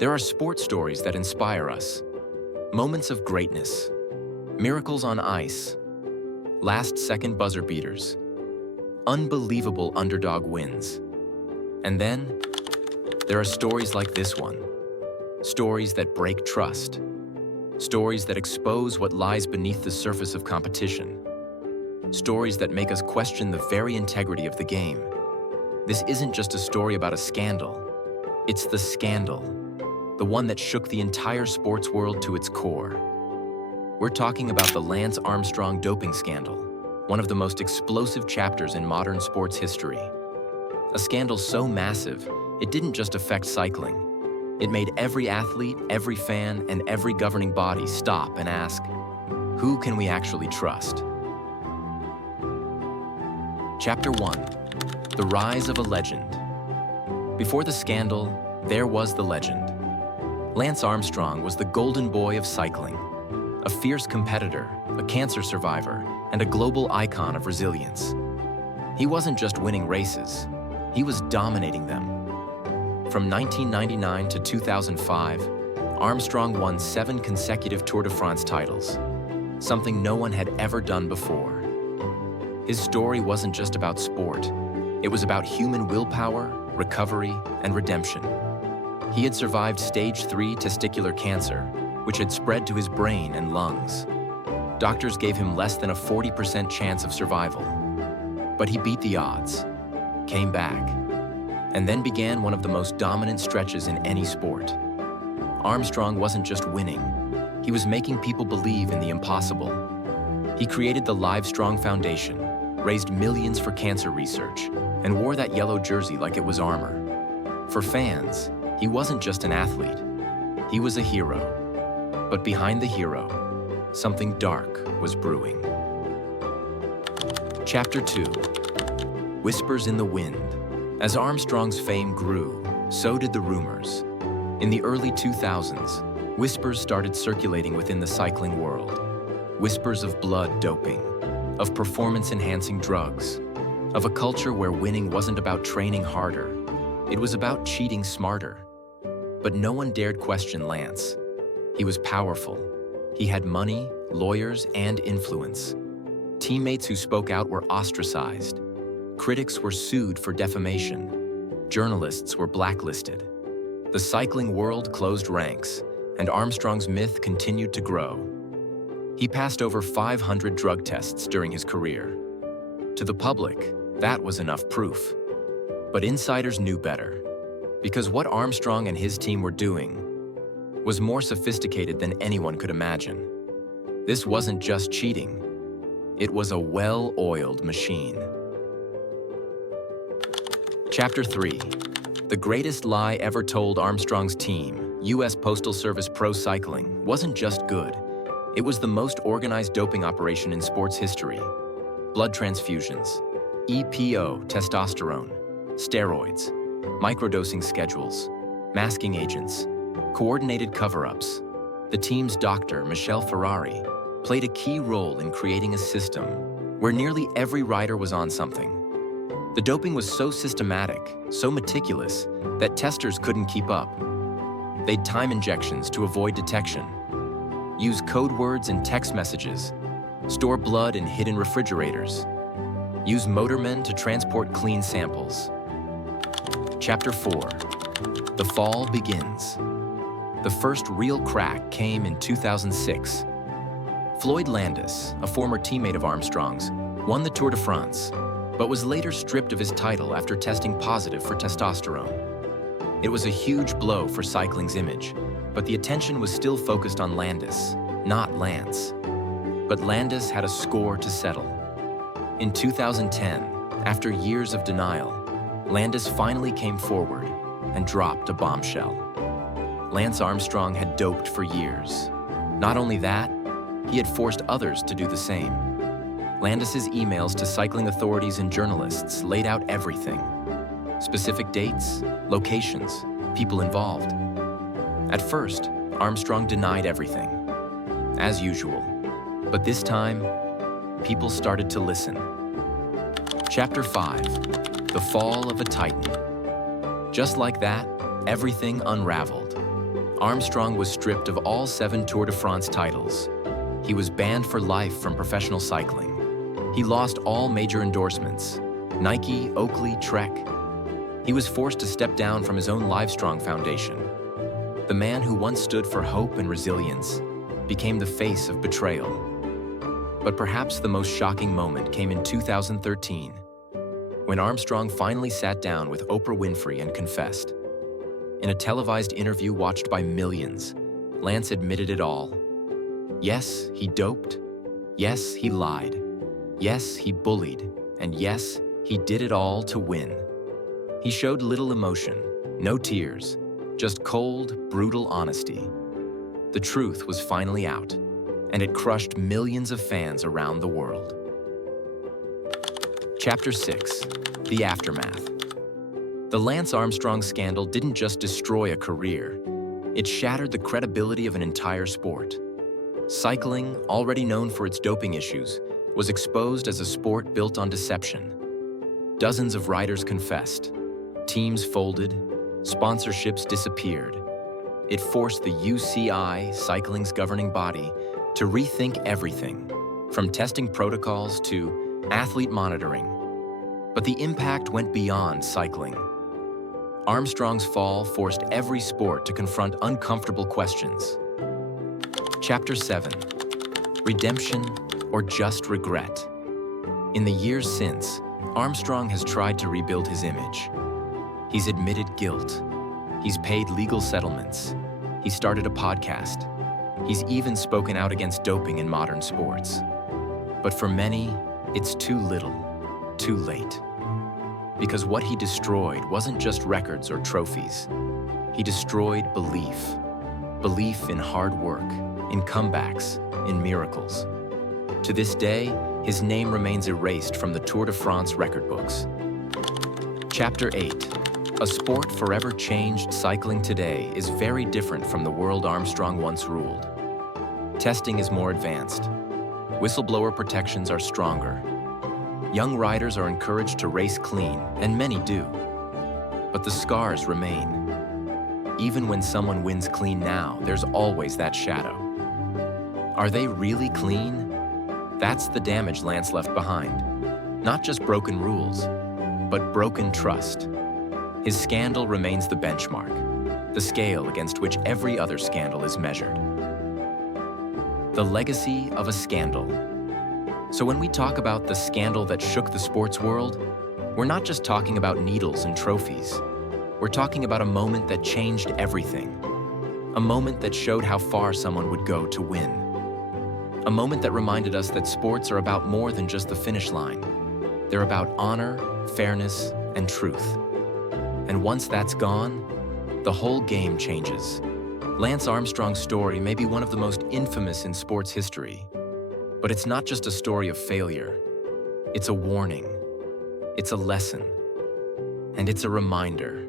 There are sports stories that inspire us, moments of greatness, miracles on ice, last-second buzzer beaters, unbelievable underdog wins. And then, there are stories like this one, stories that break trust, stories that expose what lies beneath the surface of competition, stories that make us question the very integrity of the game. This isn't just a story about a scandal, it's the scandal, the one that shook the entire sports world to its core. We're talking about the Lance Armstrong doping scandal, one of the most explosive chapters in modern sports history. A scandal so massive, it didn't just affect cycling. It made every athlete, every fan, and every governing body stop and ask, who can we actually trust? Chapter 1, The Rise of a Legend. Before the scandal, there was the legend. Lance Armstrong was the golden boy of cycling, a fierce competitor, a cancer survivor, and a global icon of resilience. He wasn't just winning races, he was dominating them. From 1999 to 2005, Armstrong won 7 consecutive Tour de France titles, something no one had ever done before. His story wasn't just about sport, it was about human willpower, recovery, and redemption. He had survived stage 3 testicular cancer, which had spread to his brain and lungs. Doctors gave him less than a 40% chance of survival. But he beat the odds, came back, and then began one of the most dominant stretches in any sport. Armstrong wasn't just winning, he was making people believe in the impossible. He created the Livestrong Foundation, raised millions for cancer research, and wore that yellow jersey like it was armor. For fans, he wasn't just an athlete, he was a hero. But behind the hero, something dark was brewing. Chapter 2, Whispers in the Wind. As Armstrong's fame grew, so did the rumors. In the early 2000s, whispers started circulating within the cycling world. Whispers of blood doping, of performance-enhancing drugs, of a culture where winning wasn't about training harder, it was about cheating smarter. But no one dared question Lance. He was powerful. He had money, lawyers, and influence. Teammates who spoke out were ostracized. Critics were sued for defamation. Journalists were blacklisted. The cycling world closed ranks, and Armstrong's myth continued to grow. He passed over 500 drug tests during his career. To the public, that was enough proof. But insiders knew better, because what Armstrong and his team were doing was more sophisticated than anyone could imagine. This wasn't just cheating, it was a well-oiled machine. Chapter 3, The Greatest Lie Ever Told. Armstrong's team, U.S. Postal Service Pro Cycling, wasn't just good. It was the most organized doping operation in sports history. Blood transfusions, EPO, testosterone, steroids, microdosing schedules, masking agents, coordinated cover-ups. The team's doctor, Michelle Ferrari, played a key role in creating a system where nearly every rider was on something. The doping was so systematic, so meticulous, that testers couldn't keep up. They'd time injections to avoid detection, use code words in text messages, store blood in hidden refrigerators, use motormen to transport clean samples. Chapter 4, The Fall Begins. The first real crack came in 2006. Floyd Landis, a former teammate of Armstrong's, won the Tour de France, but was later stripped of his title after testing positive for testosterone. It was a huge blow for cycling's image, but the attention was still focused on Landis, not Lance. But Landis had a score to settle. In 2010, after years of denial, Landis finally came forward and dropped a bombshell. Lance Armstrong had doped for years. Not only that, he had forced others to do the same. Landis's emails to cycling authorities and journalists laid out everything. Specific dates, locations, people involved. At first, Armstrong denied everything, as usual. But this time, people started to listen. Chapter 5, The Fall of a Titan. Just like that, everything unraveled. Armstrong was stripped of all 7 Tour de France titles. He was banned for life from professional cycling. He lost all major endorsements: Nike, Oakley, Trek. He was forced to step down from his own Livestrong Foundation. The man who once stood for hope and resilience became the face of betrayal. But perhaps the most shocking moment came in 2013, when Armstrong finally sat down with Oprah Winfrey and confessed. In a televised interview watched by millions, Lance admitted it all. Yes, he doped. Yes, he lied. Yes, he bullied. And yes, he did it all to win. He showed little emotion, no tears, just cold, brutal honesty. The truth was finally out, and it crushed millions of fans around the world. Chapter 6: The Aftermath. The Lance Armstrong scandal didn't just destroy a career, it shattered the credibility of an entire sport. Cycling, already known for its doping issues, was exposed as a sport built on deception. Dozens of riders confessed, teams folded, sponsorships disappeared. It forced the UCI, cycling's governing body, to rethink everything, from testing protocols to athlete monitoring. But the impact went beyond cycling. Armstrong's fall forced every sport to confront uncomfortable questions. Chapter 7: Redemption or just regret. In the years since, Armstrong has tried to rebuild his image. He's admitted guilt. He's paid legal settlements. He started a podcast. He's even spoken out against doping in modern sports. But for many, it's too little, too late. Because what he destroyed wasn't just records or trophies. He destroyed belief. Belief in hard work, in comebacks, in miracles. To this day, his name remains erased from the Tour de France record books. Chapter 8: A sport forever changed. Cycling today is very different from the world Armstrong once ruled. Testing is more advanced. Whistleblower protections are stronger. Young riders are encouraged to race clean, and many do. But the scars remain. Even when someone wins clean now, there's always that shadow. Are they really clean? That's the damage Lance left behind. Not just broken rules, but broken trust. His scandal remains the benchmark, the scale against which every other scandal is measured. The legacy of a scandal. So when we talk about the scandal that shook the sports world, we're not just talking about needles and trophies. We're talking about a moment that changed everything. A moment that showed how far someone would go to win. A moment that reminded us that sports are about more than just the finish line. They're about honor, fairness, and truth. And once that's gone, the whole game changes. Lance Armstrong's story may be one of the most infamous in sports history, but it's not just a story of failure. It's a warning. It's a lesson. And it's a reminder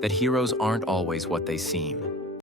that heroes aren't always what they seem.